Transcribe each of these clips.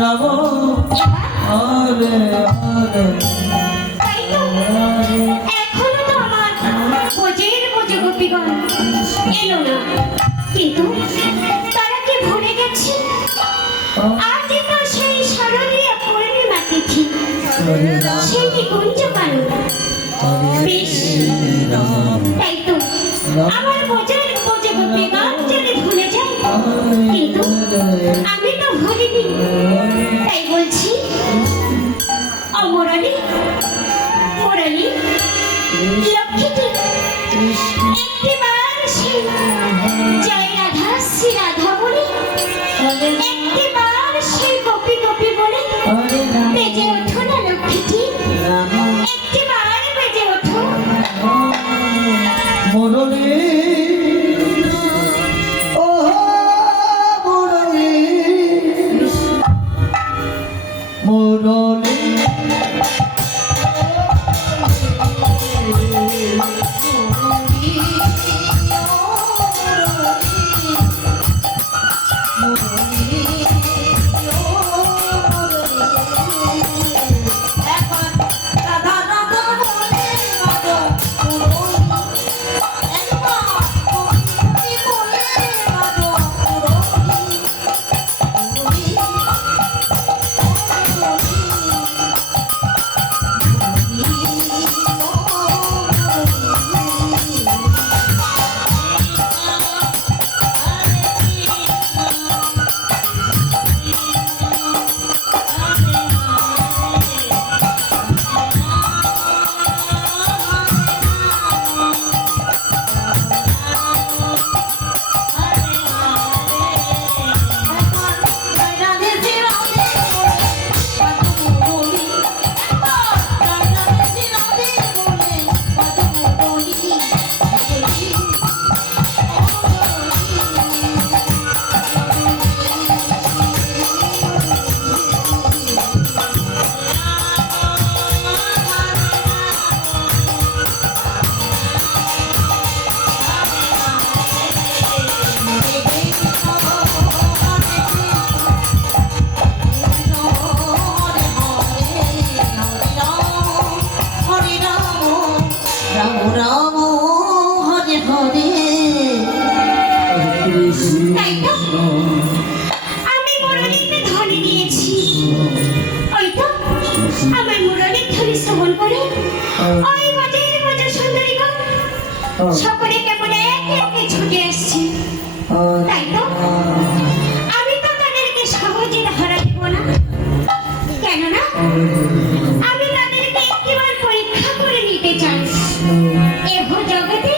রাম হরে হরে। এখনো তো আমার বোঝের বোঝে গোপীগণ এলো না, কিন্তু তারা কি ভুলে গেছে আজ তো সেই শারদীয় পূর্ণিমা তিথি, সেই নিকুঞ্জ কানন। বেশ, তাই তো আমার বোঝের বোঝে গোপীগণ যদি ভুলে যায়, কিন্তু আমি তো ভুলিনি। তাই বলছি, অমরালি মোরালি লক্ষ্মীটি একটিবার সেই জয় রাধা শ্রী রাধা বলে, একটিবার সেই গোপী গোপী বলে বেজে ওঠো না লক্ষ্মীটি, একটিবার বেজে ওঠো। মুরলী ও মুরলী মুরলী তাই তো আমি মুরলীতে ধ্বনি দিয়েছি, ওই তো আমার মুরলীর ধ্বনি শ্রবণ করে ওই বাজের বাজে সুন্দরীগণ সকলে কেবল একে একে ছুটে আসছে। তাই তো আমি তো তাদেরকে সহজে ধরা দেব না, কেননা আমি তাদেরকে একবার পরীক্ষা করে নিতে চাই। এহ জগতে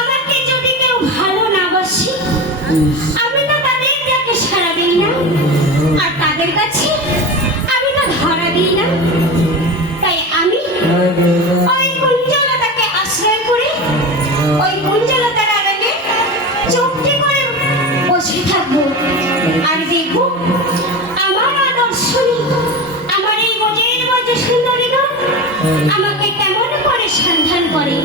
আমাকে যদি কেউ ভালো না বাসে, আমি তো তাদেরকে সাড়া দিই না, আর তাদের কাছে আমি তো ধরা দিই না। তাই আমি ওই কুঞ্জলতাকে আশ্রয় করে ওই কুঞ্জলতার আড়ালে চুপটি করে বসে থাকবো, আর দেখবো আমার আদর্শনী আমার এই বোঝের বোঝে সুন্দরীগণ আমাকে কেমন করে সন্ধান করে।